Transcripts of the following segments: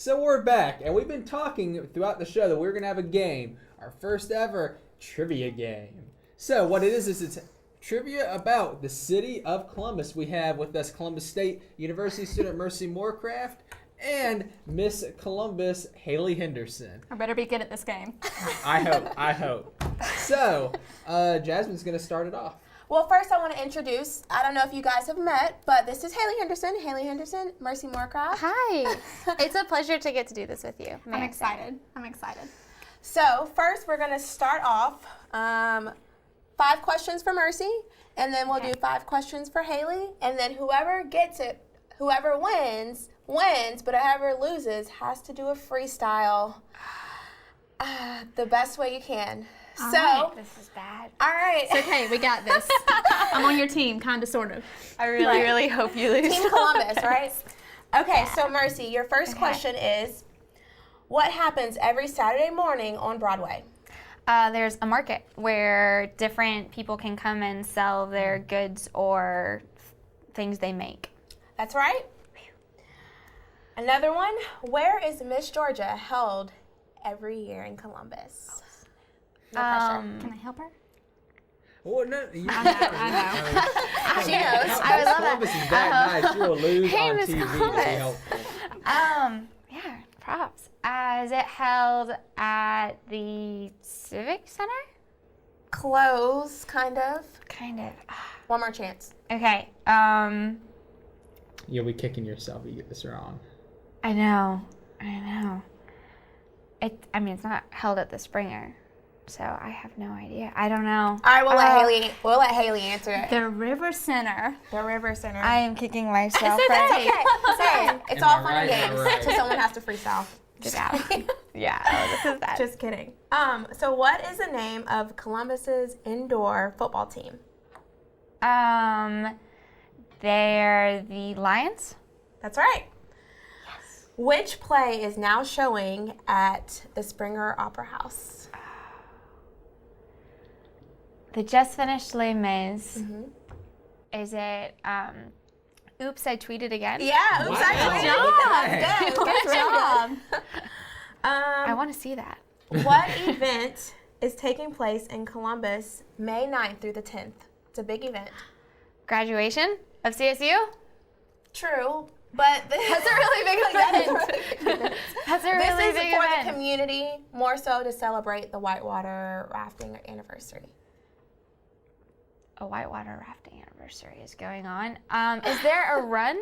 So we're back, and we've been talking throughout the show that we're going to have a game, our first ever trivia game. So what it is it's trivia about the city of Columbus. We have with us Columbus State University student Mercy Moorcraft and Miss Columbus Haley Henderson. I better be good at this game. I hope. So, Jasmine's going to start it off. Well, first I want to introduce, I don't know if you guys have met, but this is Haley Henderson, Mercy Moorcraft. Hi. It's a pleasure to get to do this with you. I'm excited. So first we're going to start off 5 questions for Mercy, and then we'll do 5 questions for Haley, and then whoever gets it, whoever wins, but whoever loses has to do a freestyle the best way you can. This is bad. All right. It's okay, we got this. I'm on your team, kind of, sort of. I really hope you lose. Team Columbus, right? Okay, so Mercy, your first question is, what happens every Saturday morning on Broadway? There's a market where different people can come and sell their goods or things they make. That's right. Another one, where is Miss Georgia held every year in Columbus? No pressure. Can I help her? Well, no, I know. She knows. I would love Columbus that. is that nice. You will lose Hey, on Miss TV to be Columbus. helpful. Yeah, props. Is it held at the Civic Center? Close, kind of. Kind of. One more chance. Okay. You'll be kicking yourself if you get this wrong. I know. It's not held at the Springer, so I have no idea. I don't know. All right, we'll let Haley answer it. The River Center. The River Center. I am kicking myself. It's okay. It's Am all I fun right? and Am I games right? until someone has to freestyle. Get out. Yeah, this is bad. Just kidding. So what is the name of Columbus's indoor football team? They're the Lions. That's right. Yes. Which play is now showing at the Springer Opera House? The just finished Les Mis. Is it, oops, I tweeted again? Yeah, oops, Wow. Good job. Good job. I want to see that. What event is taking place in Columbus May 9th through the 10th? It's a big event. Graduation of CSU? True, but That's a really big event. That's a really this is big for event. the community, more so to celebrate the whitewater rafting anniversary. A whitewater rafting anniversary is going on. Is there a run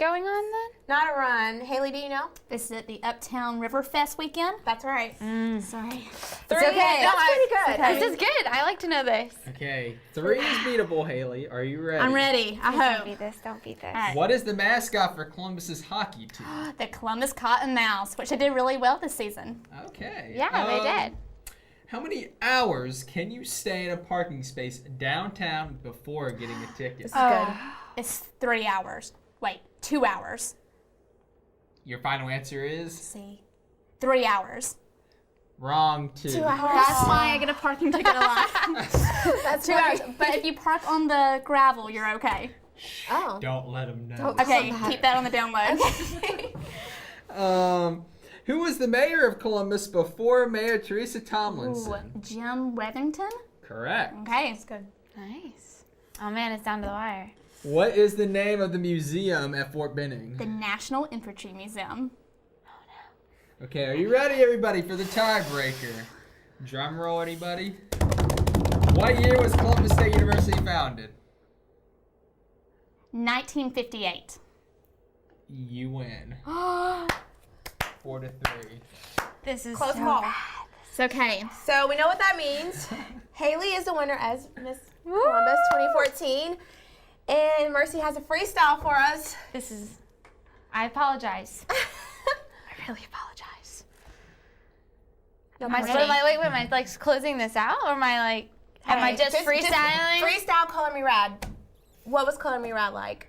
going on then? Not a run. Haley, do you know? This is at the Uptown River Fest weekend. That's right. Sorry. 3. okay. That's pretty good. This is good. I like to know this. Okay, 3 is beatable, Haley. Are you ready? I'm ready. I Don't hope. beat this. Don't beat this. All right. What is the mascot for Columbus's hockey team? The Columbus Cotton Mouse, which they did really well this season. Okay. Yeah, they did. How many hours can you stay in a parking space downtown before getting a ticket? Good. It's 3 hours. Wait, 2 hours. Your final answer is See, 3 hours. wrong. 2. 2 hours. That's why I get a parking ticket a lot. That's 2 hours. But if you park on the gravel, you're okay. Oh. Don't let them know. Okay, keep that on the download. Who was the mayor of Columbus before Mayor Teresa Tomlinson? Jim Wethington. Correct. Okay, it's good. Nice. Oh man, it's down to the wire. What is the name of the museum at Fort Benning? The National Infantry Museum. Okay, are you ready, everybody, for the tiebreaker? Drum roll, anybody? What year was Columbus State University founded? 1958. You win. 4-3. This is Close so call. bad. It's okay. So we know what that means. Haley is the winner as Miss Columbus 2014. And Mercy has a freestyle for us. This is. I apologize. I really apologize. No Am I, pressure. am I like closing this out, or am I Okay, just freestyling? Freestyle Color Me Rad. What was Color Me Rad like?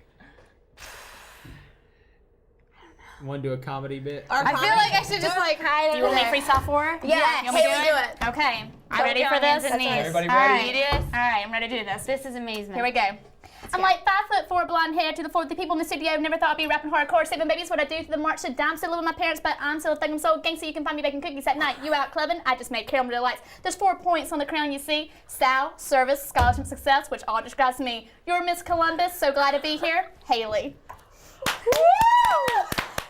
Want to do a comedy bit? Or I feel like I should just like hide Do you want me to freestyle for her? Yeah, You want me to Haley, do it. Okay. So I'm ready get for on this. hands and knees. Everybody All ready? right. All right, I'm ready to do this. This is amazement. Here we go. I'm like 5'4", blonde hair to the floor. The people in the studio never thought I'd be rapping hardcore. Saving babies, what I do to the march to dime. Still live with my parents, but I'm still thinking I'm so gangsta. You can find me baking cookies at night. You out clubbing? I just made caramel delights. There's 4 points on the crown you see: style, service, scholarship, success, which all describes me. You're Miss Columbus. So glad to be here, Haley.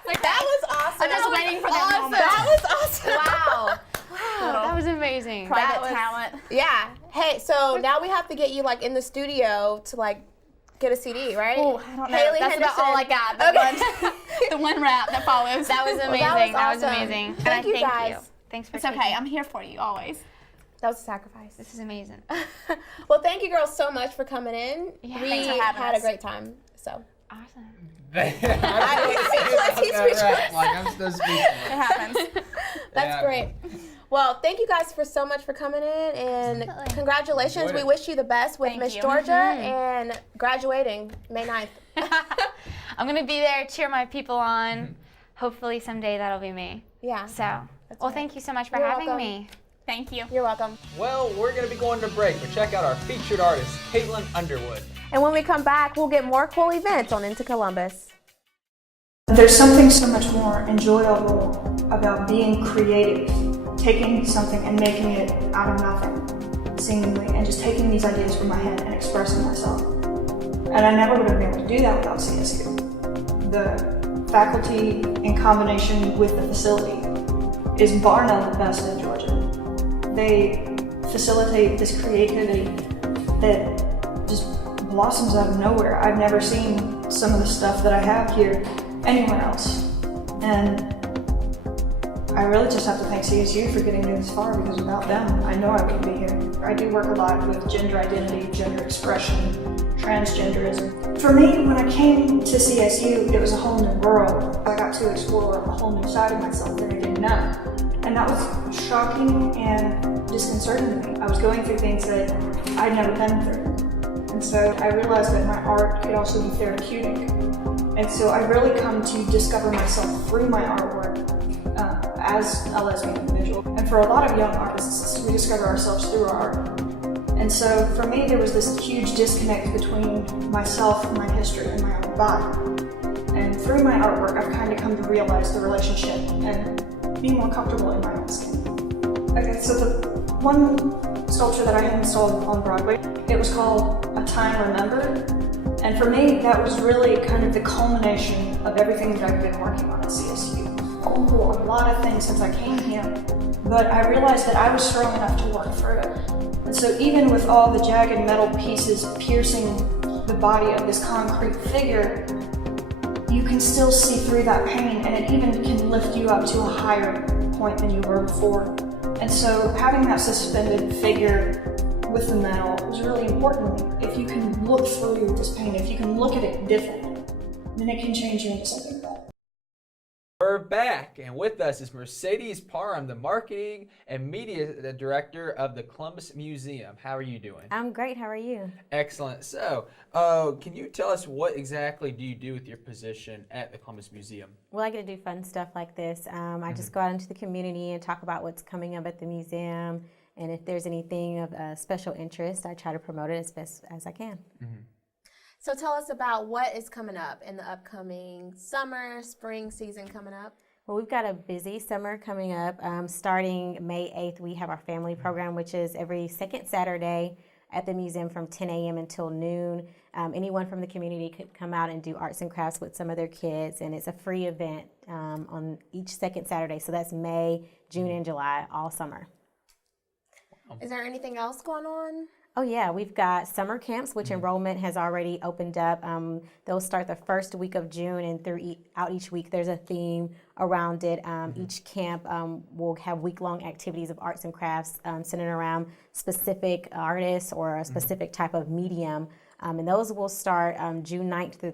Like, that was awesome. I'm just waiting for that moment. That was awesome. Wow. That was amazing. Private talent. Yeah. Hey, so now we have to get you like in the studio to like get a CD, right? Oh, I don't know. Haley That's Henderson. about all I got. The one rap that follows. That was amazing. Well, that was awesome. amazing. And Thank I you, thank guys. you. Thanks for It's okay. I'm here for you always. That was a sacrifice. This is amazing. Well, thank you girls so much for coming in. Yeah, we thanks for having had a us. great time. So Awesome. He's speechless. Like, I'm still speechless. It happens. That's Yeah. great. Well, thank you guys for so much for coming in, and Absolutely. congratulations. Enjoyed We it. wish you the best with Thank Miss you. Georgia and graduating May 9th. I'm going to be there, cheer my people on. Hopefully someday that'll be me. Yeah, So, well, thank you so much for You're having welcome. me. Thank you. you're welcome. Well, we're going to be going to break, but check out our featured artist, Caitlin Underwood. And when we come back, we'll get more cool events on Into Columbus. There's something so much more enjoyable about being creative, taking something and making it out of nothing, seemingly, and just taking these ideas from my head and expressing myself. And I never would have been able to do that without CSU. The faculty in combination with the facility is bar none the best in Georgia. They facilitate this creativity that just blossoms out of nowhere. I've never seen some of the stuff that I have here anywhere else. And I really just have to thank CSU for getting me this far, because without them, I know I wouldn't be here. I do work a lot with gender identity, gender expression, transgenderism. For me, when I came to CSU, it was a whole new world. I got to explore a whole new side of myself that I didn't know. And that was shocking and disconcerting to me. I was going through things that I'd never been through. And so I realized that my art could also be therapeutic. And so I really come to discover myself through my artwork as a lesbian individual. And for a lot of young artists, we discover ourselves through our art. And so for me, there was this huge disconnect between myself, my history, and my own body. And through my artwork, I've kind of come to realize the relationship and be more comfortable in my own skin. Okay, so the one sculpture that I had installed on Broadway, it was called A Time Remembered. And for me, that was really kind of the culmination of everything that I've been working on at CSU. A lot of things since I came here, but I realized that I was strong enough to work through it. And so even with all the jagged metal pieces piercing the body of this concrete figure, you can still see through that pain, and it even can lift you up to a higher point than you were before. And so having that suspended figure with the metal is really important. If you can look through this pain, if you can look at it differently, then it can change you into something better. We're back, and with us is Mercedes Parham, the marketing and media director of the Columbus Museum. How are you doing? I'm great. How are you? Excellent. So, can you tell us what exactly do you do with your position at the Columbus Museum? Well, I get to do fun stuff like this. I just go out into the community and talk about what's coming up at the museum, and if there's anything of special interest, I try to promote it as best as I can. So tell us about what is coming up in the upcoming summer, spring season coming up. Well, we've got a busy summer coming up. Starting May 8th, we have our family program, which is every second Saturday at the museum from 10 a.m. until noon. Anyone from the community could come out and do arts and crafts with some of their kids, and it's a free event on each second Saturday. So that's May, June, and July, all summer. Is there anything else going on? Oh yeah, we've got summer camps, which enrollment has already opened up. They'll start the first week of June, and throughout each week there's a theme around it. Each camp will have week-long activities of arts and crafts centered around specific artists or a specific type of medium. And those will start June 9th through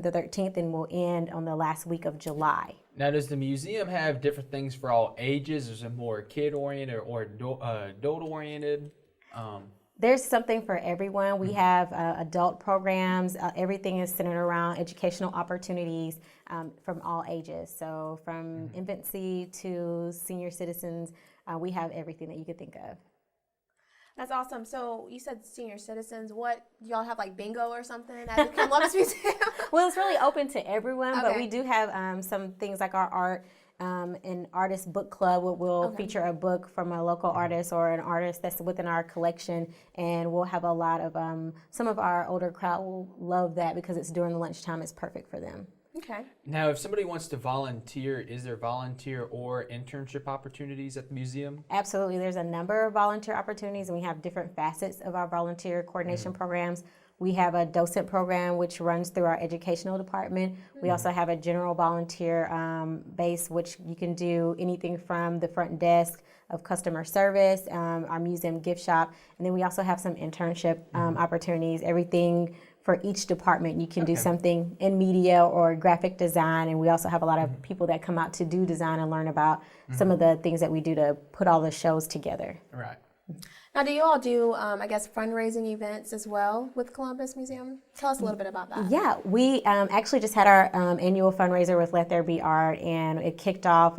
the 13th and will end on the last week of July. Now, does the museum have different things for all ages? Is it more kid-oriented or adult-oriented? There's something for everyone. We have adult programs. Everything is centered around educational opportunities from all ages. So from infancy to senior citizens, we have everything that you could think of. That's awesome. So you said senior citizens. What, do y'all have like bingo or something at the Columbus Museum? Well, it's really open to everyone, but Okay. we do have some things like our art. An artist book club where we'll feature a book from a local artist or an artist that's within our collection, and we'll have a lot of some of our older crowd will love that because it's during the lunchtime. It's perfect for them. Okay. Now, if somebody wants to volunteer, is there volunteer or internship opportunities at the museum? Absolutely, there's a number of volunteer opportunities, and we have different facets of our volunteer coordination programs. We have a docent program which runs through our educational department. We also have a general volunteer base, which you can do anything from the front desk of customer service, our museum gift shop, and then we also have some internship opportunities, everything for each department. You can do something in media or graphic design, and we also have a lot of people that come out to do design and learn about some of the things that we do to put all the shows together. Right. Now, do you all do, I guess, fundraising events as well with Columbus Museum? Tell us a little bit about that. Yeah, we actually just had our annual fundraiser with Let There Be Art, and it kicked off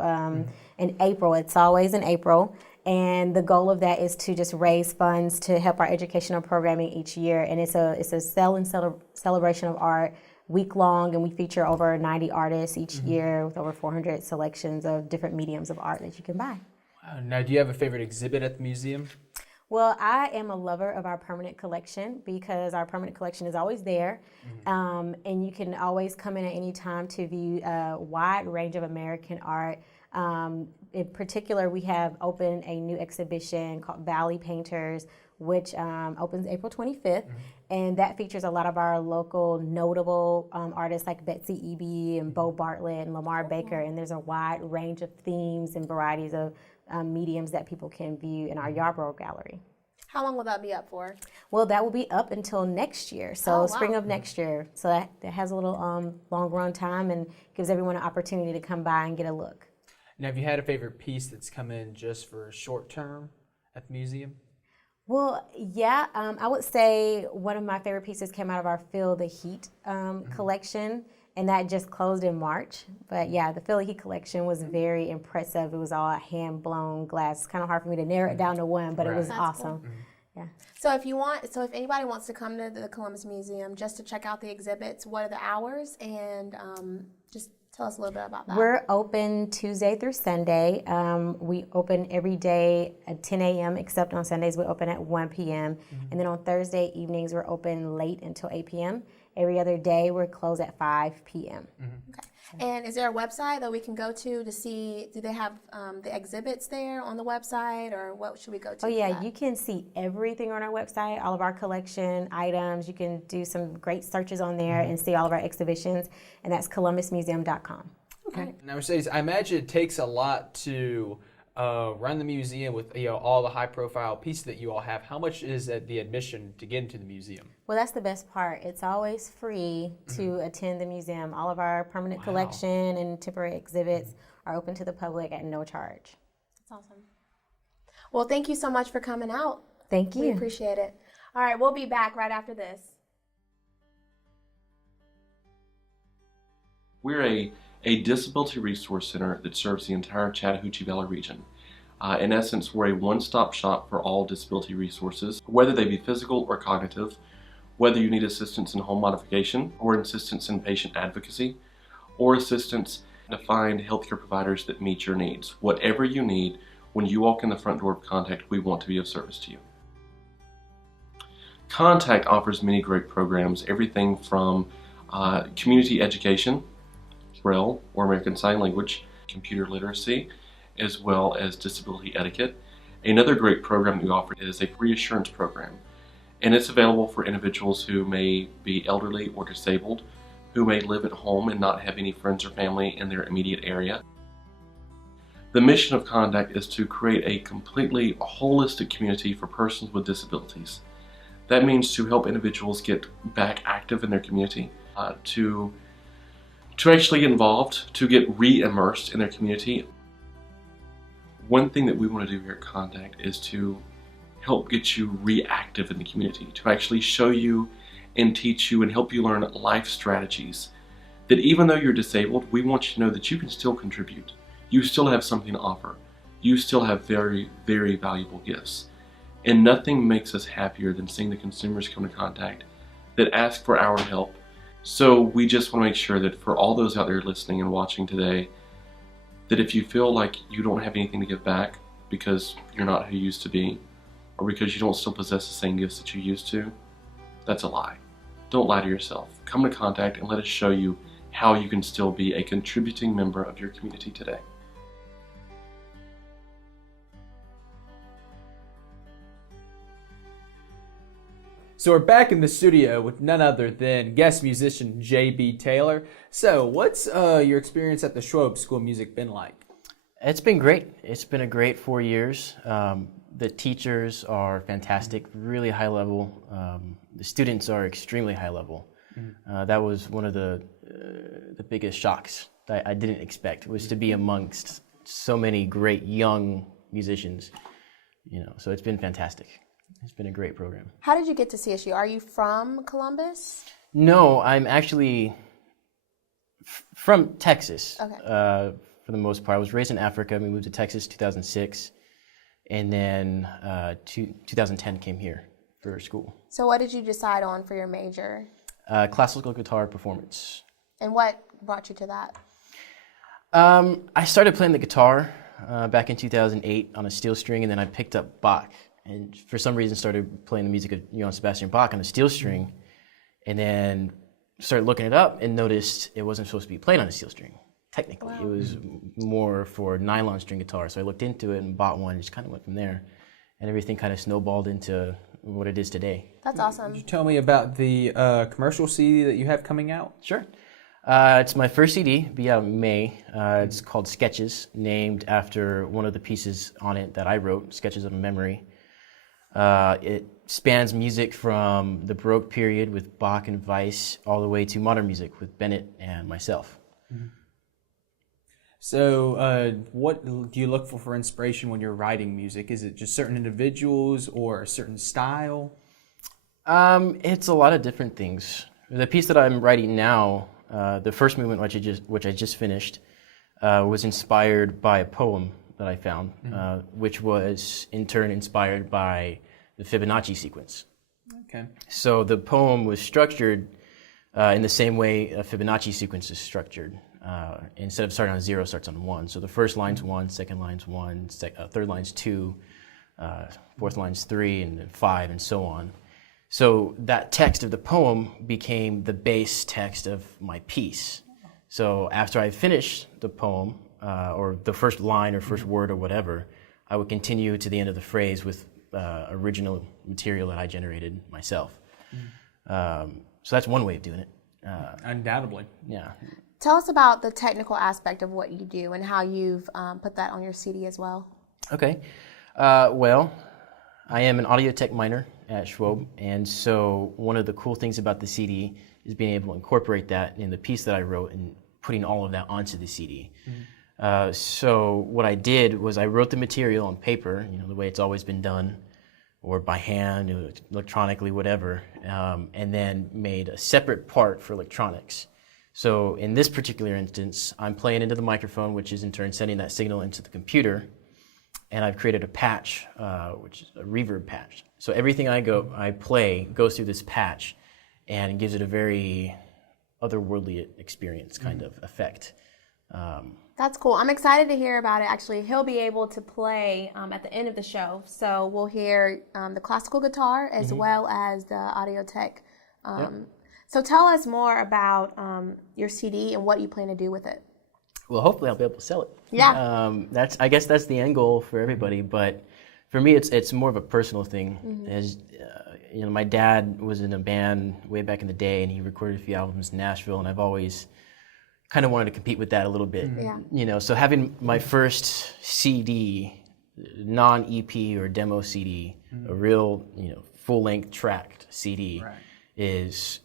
in April. It's always in April, and the goal of that is to just raise funds to help our educational programming each year. And it's a celebration of art, week long, and we feature over 90 artists each year with over 400 selections of different mediums of art that you can buy. Wow. Now, do you have a favorite exhibit at the museum? Well, I am a lover of our permanent collection because our permanent collection is always there, and you can always come in at any time to view a wide range of American art. In particular, we have opened a new exhibition called Valley Painters, which opens April 25th, and that features a lot of our local notable artists like Betsy Eby and Bo Bartlett and Lamar Baker, and there's a wide range of themes and varieties of mediums that people can view in our Yarborough Gallery. How long will that be up for? Well, that will be up until next year, so Oh, wow. spring of next year. So that has a little long run time and gives everyone an opportunity to come by and get a look. Now, have you had a favorite piece that's come in just for short term at the museum? Well, yeah, I would say one of my favorite pieces came out of our Feel the Heat collection, and that just closed in March. But yeah, the Feel the Heat collection was very impressive. It was all hand-blown glass. It's kind of hard for me to narrow it down to one, but it was That's awesome. cool. Yeah. So if anybody wants to come to the Columbus Museum just to check out the exhibits, what are the hours? And just tell us a little bit about that. We're open Tuesday through Sunday. We open every day at 10 a.m. except on Sundays we open at 1 p.m. And then on Thursday evenings we're open late until 8 p.m. Every other day we're closed at 5 p.m. Okay. And is there a website that we can go to see, do they have the exhibits there on the website, or what should we go to? Oh yeah, for that? you can see everything on our website, all of our collection items. You can do some great searches on there and see all of our exhibitions, and that's columbusmuseum.com. Okay. Now, Mercedes, I imagine it takes a lot to run the museum with all the high-profile pieces that you all have. How much is the admission to get into the museum? Well, that's the best part. It's always free to attend the museum. All of our permanent collection and temporary exhibits are open to the public at no charge. That's awesome. Well, thank you so much for coming out. Thank We you. appreciate it. All right, we'll be back right after this. We're a disability resource center that serves the entire Chattahoochee Valley region. In essence, we're a one-stop shop for all disability resources, whether they be physical or cognitive, whether you need assistance in home modification or assistance in patient advocacy, or assistance to find healthcare providers that meet your needs. Whatever you need, when you walk in the front door of Contact, we want to be of service to you. Contact offers many great programs, everything from community education, Braille or American Sign Language, computer literacy, as well as disability etiquette. Another great program that we offer is a reassurance program, and it's available for individuals who may be elderly or disabled, who may live at home and not have any friends or family in their immediate area. The mission of Contact is to create a completely holistic community for persons with disabilities. That means to help individuals get back active in their community, to actually get involved, to get re-immersed in their community. One thing that we want to do here at Contact is to help get you reactive in the community, to actually show you and teach you and help you learn life strategies that even though you're disabled, we want you to know that you can still contribute. You still have something to offer. You still have very, very valuable gifts. And nothing makes us happier than seeing the consumers come into contact that ask for our help. So we just want to make sure that for all those out there listening and watching today, that if you feel like you don't have anything to give back because you're not who you used to be, or because you don't still possess the same gifts that you used to, that's a lie. Don't lie to yourself. Come into contact and let us show you how you can still be a contributing member of your community today. So we're back in the studio with none other than guest musician J.B. Taylor. So what's your experience at the Schwab School of Music been like? It's been great. It's been a great 4 years. The teachers are fantastic, really high level. The students are extremely high level. That was one of the biggest shocks that I didn't expect, was to be amongst so many great young musicians. So it's been fantastic. It's been a great program. How did you get to CSU? Are you from Columbus? No, I'm actually from Texas. Okay. For the most part, I was raised in Africa. We moved to Texas 2006, and then 2010 came here for school. So what did you decide on for your major? Classical guitar performance. And what brought you to that? I started playing the guitar back in 2008 on a steel string, and then I picked up Bach, and for some reason started playing the music of Johann Sebastian Bach on a steel string, and then started looking it up and noticed it wasn't supposed to be played on a steel string. Technically, It was more for nylon string guitar. So I looked into it and bought one, and just kind of went from there, and everything kind of snowballed into what it is today. That's awesome. Could you tell me about the commercial CD that you have coming out? Sure. It's my first CD, be out in May. It's called Sketches, named after one of the pieces on it that I wrote, Sketches of Memory. It spans music from the Baroque period with Bach and Weiss all the way to modern music with Bennett and myself. So what do you look for inspiration when you're writing music? Is it just certain individuals or a certain style? It's a lot of different things. The piece that I'm writing now, the first movement, which I just finished, was inspired by a poem that I found, which was in turn inspired by the Fibonacci sequence. Okay. So the poem was structured in the same way a Fibonacci sequence is structured. Instead of starting on 0, it starts on 1. So the first line's 1, second line's 1, third line's 2, fourth line's 3, and then 5, and so on. So that text of the poem became the base text of my piece. So after I finished the poem, or the first line or first word or whatever, I would continue to the end of the phrase with original material that I generated myself. So that's one way of doing it. Undoubtedly. Yeah. Tell us about the technical aspect of what you do and how you've put that on your CD as well. Okay. Well, I am an audio tech minor at Schwab, and so one of the cool things about the CD is being able to incorporate that in the piece that I wrote and putting all of that onto the CD. So what I did was I wrote the material on paper, the way it's always been done, or by hand, electronically, whatever, and then made a separate part for electronics. So in this particular instance, I'm playing into the microphone, which is in turn sending that signal into the computer, and I've created a patch, which is a reverb patch. So everything I play goes through this patch, and it gives it a very otherworldly experience kind of effect. That's cool. I'm excited to hear about it. Actually, he'll be able to play at the end of the show. So we'll hear the classical guitar as well as the audio tech. So tell us more about your CD and what you plan to do with it. Well, hopefully I'll be able to sell it. Yeah. I guess that's the end goal for everybody, but for me it's more of a personal thing. As my dad was in a band way back in the day, and he recorded a few albums in Nashville, and I've always kind of wanted to compete with that a little bit. Yeah. So having my first CD, non-EP or demo CD, a real full-length tracked CD, is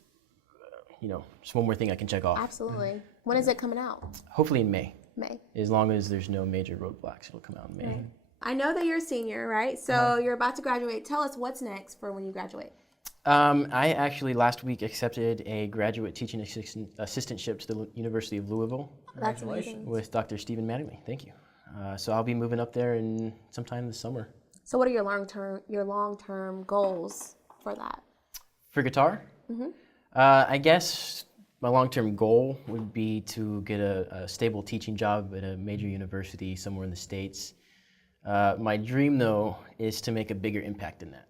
just one more thing I can check off. Absolutely. When is it coming out? Hopefully in May. May. As long as there's no major roadblocks, it'll come out in May. Right. I know that you're a senior, right? So you're about to graduate. Tell us what's next for when you graduate. I actually last week accepted a graduate teaching assistantship to the University of Louisville. That's amazing. With Dr. Stephen Mattingly. Thank you. So I'll be moving up there sometime this summer. So what are your long-term goals for that? For guitar, I guess my long-term goal would be to get a stable teaching job at a major university somewhere in the States. My dream, though, is to make a bigger impact than that.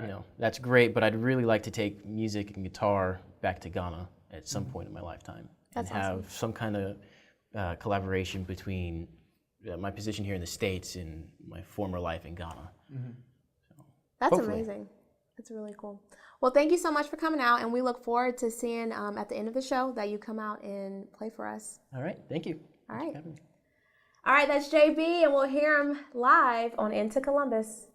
You know, that's great, but I'd really like to take music and guitar back to Ghana at some point in my lifetime and have some kind of collaboration between my position here in the States and my former life in Ghana. That's Hopefully. amazing. That's really cool. Well, thank you so much for coming out, and we look forward to seeing at the end of the show that you come out and play for us. All right, thank you. All Thanks right. for having me. All right, that's JB, and we'll hear him live on Into Columbus.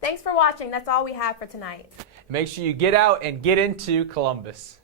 Thanks for watching. That's all we have for tonight. Make sure you get out and get into Columbus.